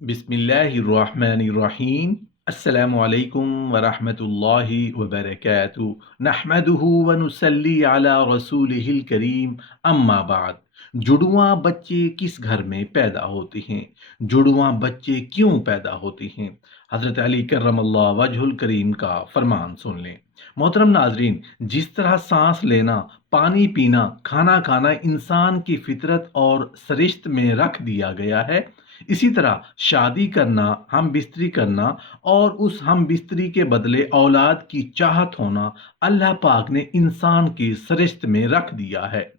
बिस्मिल्लाहिर्रहमानिर्रहीम। अस्सलामु अलैकुम वरहमतुल्लाहि वबरकातुहू। नहमदुहु व नुसल्ली अला रसूलिहिल करीम। अम्मा बाद। जुड़वां बच्चे किस घर में पैदा होते हैं? जुड़वां बच्चे क्यों पैदा होते हैं? हज़रत अली करमल्लाहु वजहुल करीम का फरमान सुन लें। मोहतरम नाजरीन, जिस तरह सांस लेना, पानी पीना, खाना खाना इंसान की फितरत और सरिश्त में रख दिया गया है, इसी तरह शादी करना, हम बिस्तरी करना और उस हम बिस्तरी के बदले औलाद की चाहत होना अल्लाह पाक ने इंसान की सरिश्त में रख दिया है।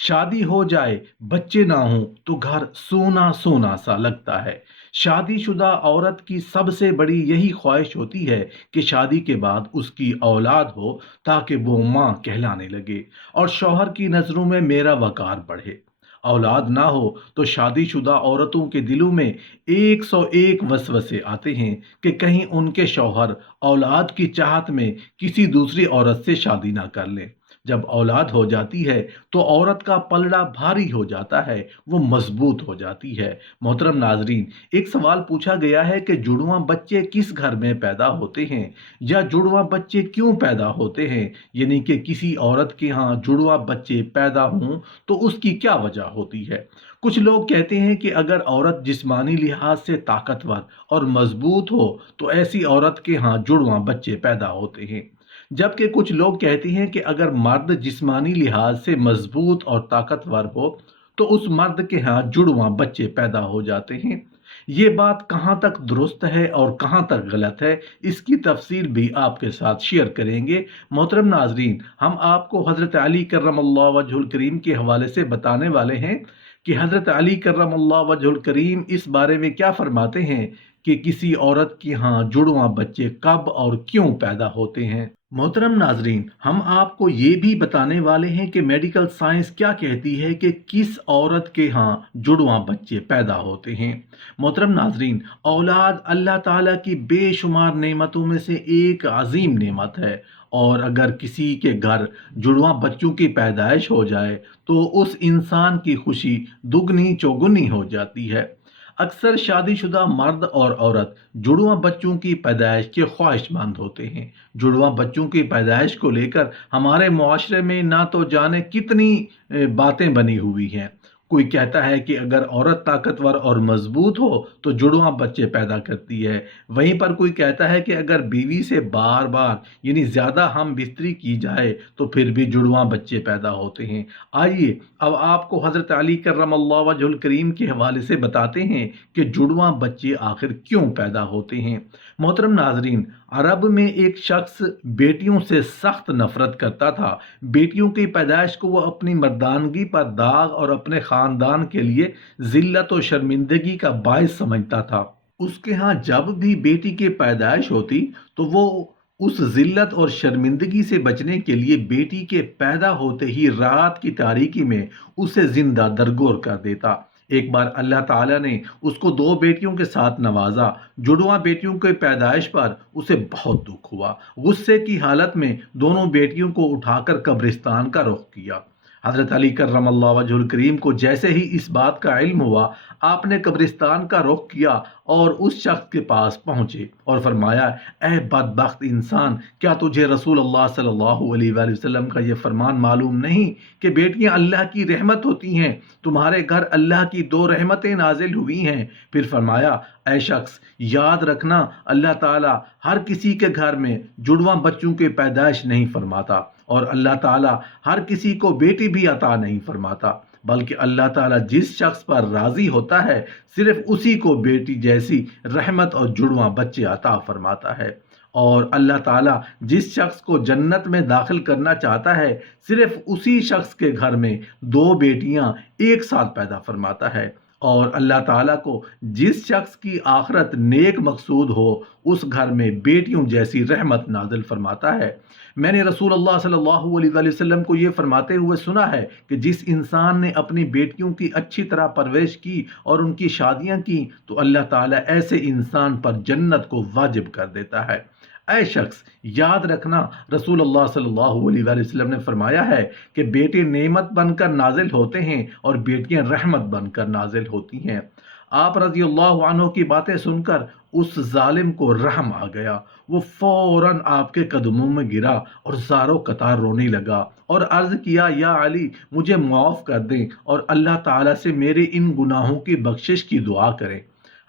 शादी हो जाए, बच्चे ना हों तो घर सोना सोना सा लगता है। शादीशुदा औरत की सबसे बड़ी यही ख्वाहिश होती है कि शादी के बाद उसकी औलाद हो, ताकि वो माँ कहलाने लगे और शौहर की नज़रों में मेरा वकार बढ़े। औलाद ना हो तो शादीशुदा औरतों के दिलों में 101 वसवसे आते हैं कि कहीं उनके शौहर औलाद की चाहत में किसी दूसरी औरत से शादी ना कर लें। जब औलाद हो जाती है तो औरत का पलड़ा भारी हो जाता है, वो मजबूत हो जाती है। मोहतरम नाजरीन, एक सवाल पूछा गया है कि जुड़वां बच्चे किस घर में पैदा होते हैं, या जुड़वां बच्चे क्यों पैदा होते हैं, यानी कि किसी औरत के यहाँ जुड़वां बच्चे पैदा हों तो उसकी क्या वजह होती है। कुछ लोग कहते हैं कि अगर औरत जिस्मानी लिहाज से ताकतवर और मजबूत हो तो ऐसी औरत के यहाँ जुड़वां बच्चे पैदा होते हैं। जबकि कुछ लोग कहते हैं कि अगर मर्द जिस्मानी लिहाज से मजबूत और ताकतवर हो तो उस मर्द के यहाँ जुड़वां बच्चे पैदा हो जाते हैं। ये बात कहाँ तक दुरुस्त है और कहाँ तक गलत है, इसकी तफसील भी आपके साथ शेयर करेंगे। मोहतरम नाजरीन, हम आपको हज़रत अली करमल्लाहु वजहुल करीम के हवाले से बताने वाले हैं कि हज़रत अली करमल्लाहु वजहुल करीम इस बारे में क्या फरमाते हैं कि किसी औरत के यहाँ जुड़वां बच्चे कब और क्यों पैदा होते हैं। मोहतरम नाजरीन, हम आपको ये भी बताने वाले हैं कि मेडिकल साइंस क्या कहती है कि किस औरत के यहाँ जुड़वां बच्चे पैदा होते हैं। मोहतरम नाजरीन, औलाद अल्लाह ताला की बेशुमार नेमतों में से एक अजीम नेमत है, और अगर किसी के घर जुड़वां बच्चों की पैदाइश हो जाए तो उस इंसान की खुशी दुगनी चौगुनी हो जाती है। अक्सर शादीशुदा मर्द और औरत जुड़वां बच्चों की पैदाइश के ख्वाहिशमंद होते हैं। जुड़वां बच्चों की पैदाइश को लेकर हमारे मुआशरे में ना तो जाने कितनी बातें बनी हुई हैं। कोई कहता है कि अगर औरत ताकतवर और मजबूत हो तो जुड़वां बच्चे पैदा करती है। वहीं पर कोई कहता है कि अगर बीवी से बार बार यानी ज़्यादा हम बिस्तरी की जाए तो फिर भी जुड़वां बच्चे पैदा होते हैं। आइए अब आपको हज़रत अली करमल्लाहु वजहुल करीम के हवाले से बताते हैं कि जुड़वां बच्चे आखिर क्यों पैदा होते हैं। मोहतरम नाजरीन, अरब में एक शख्स बेटियों से सख्त नफरत करता था। बेटियों की पैदाइश को वो अपनी मर्दानगी पर दाग और अपने ख़ानदान के लिए ज़िल्लत और शर्मिंदगी का बायस समझता था। उसके यहाँ जब भी बेटी की पैदाइश होती तो वो उस ज़िल्लत और शर्मिंदगी से बचने के लिए बेटी के पैदा होते ही रात की तारीकी में उसे जिंदा दरगोर कर देता। एक बार अल्लाह ताला ने उसको दो बेटियों के साथ नवाजा। जुड़वां बेटियों के पैदाइश पर उसे बहुत दुख हुआ। गुस्से की हालत में दोनों बेटियों को उठाकर कब्रिस्तान का रुख किया। हज़रत अली करमल्लाहु वजहुल करीम को जैसे ही इस बात का इल्म हुआ, आपने कब्रिस्तान का रुख किया और उस शख्स के पास पहुंचे और फरमाया, ए बदबख्त इंसान, क्या तुझे रसूल अल्लाह सल्लल्लाहु अलैहि वसल्लम का ये फरमान मालूम नहीं कि बेटियां अल्लाह की रहमत होती हैं? तुम्हारे घर अल्लाह की दो रहमतें नाजिल हुई हैं। फिर फरमाया, ऐ शख्स, याद रखना, अल्लाह ताला हर किसी के घर में जुड़वां बच्चों की पैदाइश नहीं फरमाता, और अल्लाह ताला हर किसी को बेटी भी अता नहीं फरमाता, बल्कि अल्लाह ताला जिस शख्स पर राजी होता है सिर्फ उसी को बेटी जैसी रहमत और जुड़वां बच्चे अता फरमाता है। और अल्लाह ताला जिस शख्स को जन्नत में दाखिल करना चाहता है सिर्फ उसी शख्स के घर में दो बेटियां एक साथ पैदा फरमाता है। और अल्लाह ताला को जिस शख्स की आखिरत नेक मकसूद हो उस घर में बेटियों जैसी रहमत नाजिल फरमाता है। मैंने रसूल अल्लाह सल्लल्लाहु अलैहि वसल्लम को ये फरमाते हुए सुना है कि जिस इंसान ने अपनी बेटियों की अच्छी तरह परवरिश की और उनकी शादियां की तो अल्लाह ताला ऐसे इंसान पर जन्नत को वाजिब कर देता है। ऐ शख्स, याद रखना, रसूल अल्लाह सल्लल्लाहु अलैहि वसल्लम ने फरमाया है कि बेटे नेमत बनकर नाजिल होते हैं और बेटियां रहमत बनकर नाजिल होती हैं। آپ رضی اللہ عنہ کی باتیں سن کر اس ظالم کو رحم آ گیا۔ وہ فوراً آپ کے قدموں میں گرا اور زاروں قطار رونے لگا اور عرض کیا، یا علی مجھے معاف کر دیں اور اللہ تعالیٰ سے میرے ان گناہوں کی بخشش کی دعا کریں۔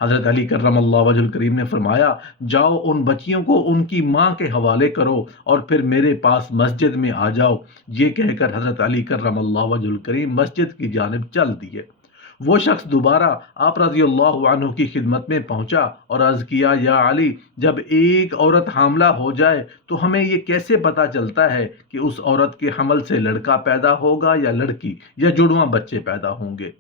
حضرت علی کرم اللہ وجہ الکریم نے فرمایا، جاؤ ان بچیوں کو ان کی ماں کے حوالے کرو اور پھر میرے پاس مسجد میں آ جاؤ۔ یہ کہہ کر حضرت علی کرم اللہ وجہ الکریم مسجد کی جانب چل دیے۔ وہ شخص دوبارہ آپ رضی اللہ عنہ کی خدمت میں پہنچا اور عرض کیا، یا علی جب ایک عورت حاملہ ہو جائے تو ہمیں یہ کیسے پتا چلتا ہے کہ اس عورت کے حمل سے لڑکا پیدا ہوگا یا لڑکی، یا جڑواں بچے پیدا ہوں گے؟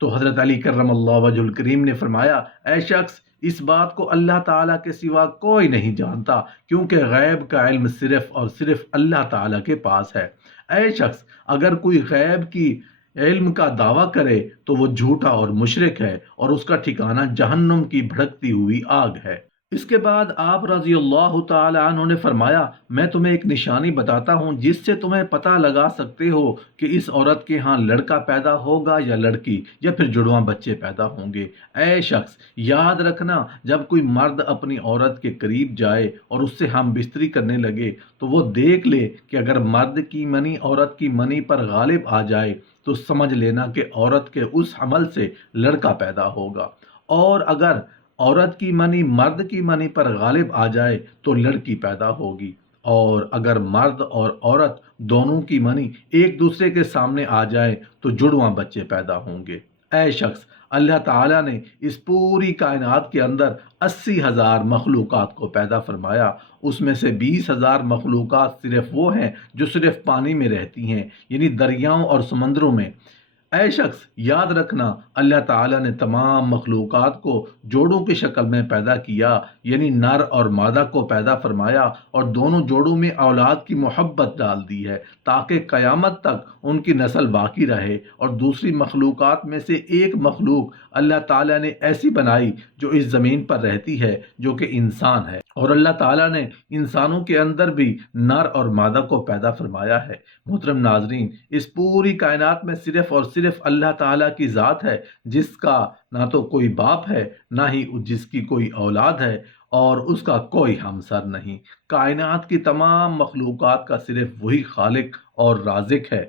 تو حضرت علی کرم اللہ وجہ الکریم نے فرمایا، اے شخص اس بات کو اللہ تعالیٰ کے سوا کوئی نہیں جانتا، کیونکہ غیب کا علم صرف اور صرف اللہ تعالیٰ کے پاس ہے۔ اے شخص اگر کوئی غیب کی علم کا دعویٰ کرے تو وہ جھوٹا اور مشرک ہے، اور اس کا ٹھکانہ جہنم کی بھڑکتی ہوئی آگ ہے۔ اس کے بعد آپ رضی اللہ تعالی عنہ نے فرمایا، میں تمہیں ایک نشانی بتاتا ہوں جس سے تمہیں پتہ لگا سکتے ہو کہ اس عورت کے ہاں لڑکا پیدا ہوگا یا لڑکی، یا پھر جڑواں بچے پیدا ہوں گے۔ اے شخص یاد رکھنا، جب کوئی مرد اپنی عورت کے قریب جائے اور اس سے ہم بستری کرنے لگے تو وہ دیکھ لے کہ اگر مرد کی منی عورت کی منی پر غالب آ جائے تو سمجھ لینا کہ عورت کے اس حمل سے لڑکا پیدا ہوگا، اور اگر عورت کی منی مرد کی منی پر غالب آ جائے تو لڑکی پیدا ہوگی، اور اگر مرد اور عورت دونوں کی منی ایک دوسرے کے سامنے آ جائے تو جڑواں بچے پیدا ہوں گے۔ اے شخص اللہ تعالیٰ نے اس پوری کائنات کے اندر 80,000 مخلوقات کو پیدا فرمایا، اس میں سے 20,000 مخلوقات صرف وہ ہیں جو صرف پانی میں رہتی ہیں، یعنی دریاؤں اور سمندروں میں۔ اے شخص یاد رکھنا، اللہ تعالیٰ نے تمام مخلوقات کو جوڑوں کی شکل میں پیدا کیا، یعنی نر اور مادہ کو پیدا فرمایا، اور دونوں جوڑوں میں اولاد کی محبت ڈال دی ہے تاکہ قیامت تک ان کی نسل باقی رہے۔ اور دوسری مخلوقات میں سے ایک مخلوق اللہ تعالیٰ نے ایسی بنائی جو اس زمین پر رہتی ہے، جو کہ انسان ہے، اور اللہ تعالیٰ نے انسانوں کے اندر بھی نر اور مادہ کو پیدا فرمایا ہے۔ محترم ناظرین، اس پوری کائنات میں صرف اور صرف اللہ تعالیٰ کی ذات ہے، جس کا نہ تو کوئی باپ ہے، نہ ہی جس کی کوئی اولاد ہے، اور اس کا کوئی ہمسر نہیں۔ کائنات کی تمام مخلوقات کا صرف وہی خالق اور رازق ہے۔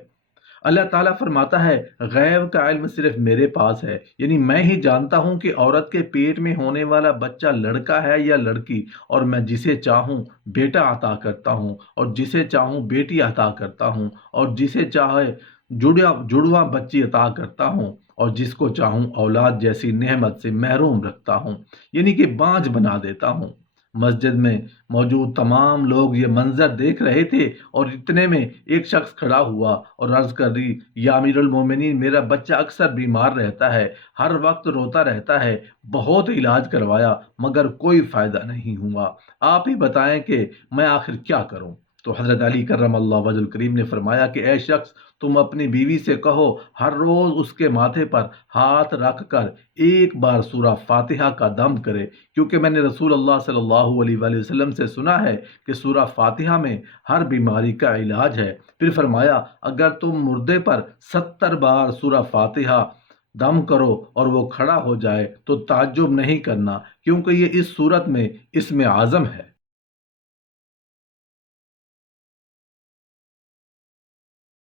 اللہ تعالیٰ فرماتا ہے، غیب کا علم صرف میرے پاس ہے، یعنی میں ہی جانتا ہوں کہ عورت کے پیٹ میں ہونے والا بچہ لڑکا ہے یا لڑکی، اور میں جسے چاہوں بیٹا عطا کرتا ہوں اور جسے چاہوں بیٹی عطا کرتا ہوں، اور جسے چاہے جڑواں بچی عطا کرتا ہوں، اور جس کو چاہوں اولاد جیسی نعمت سے محروم رکھتا ہوں، یعنی کہ بانجھ بنا دیتا ہوں۔ مسجد میں موجود تمام لوگ یہ منظر دیکھ رہے تھے، اور اتنے میں ایک شخص کھڑا ہوا اور عرض کر دی، یا امیر المومنین میرا بچہ اکثر بیمار رہتا ہے، ہر وقت روتا رہتا ہے، بہت علاج کروایا مگر کوئی فائدہ نہیں ہوا، آپ ہی بتائیں کہ میں آخر کیا کروں؟ تو حضرت علی کرم اللہ وجہ الکریم نے فرمایا کہ اے شخص تم اپنی بیوی سے کہو ہر روز اس کے ماتھے پر ہاتھ رکھ کر ایک بار سورہ فاتحہ کا دم کرے، کیونکہ میں نے رسول اللہ صلی اللہ علیہ وآلہ وسلم سے سنا ہے کہ سورہ فاتحہ میں ہر بیماری کا علاج ہے۔ پھر فرمایا اگر تم مردے پر 70 بار سورہ فاتحہ دم کرو اور وہ کھڑا ہو جائے تو تعجب نہیں کرنا، کیونکہ یہ اس صورت میں اسم اعظم ہے۔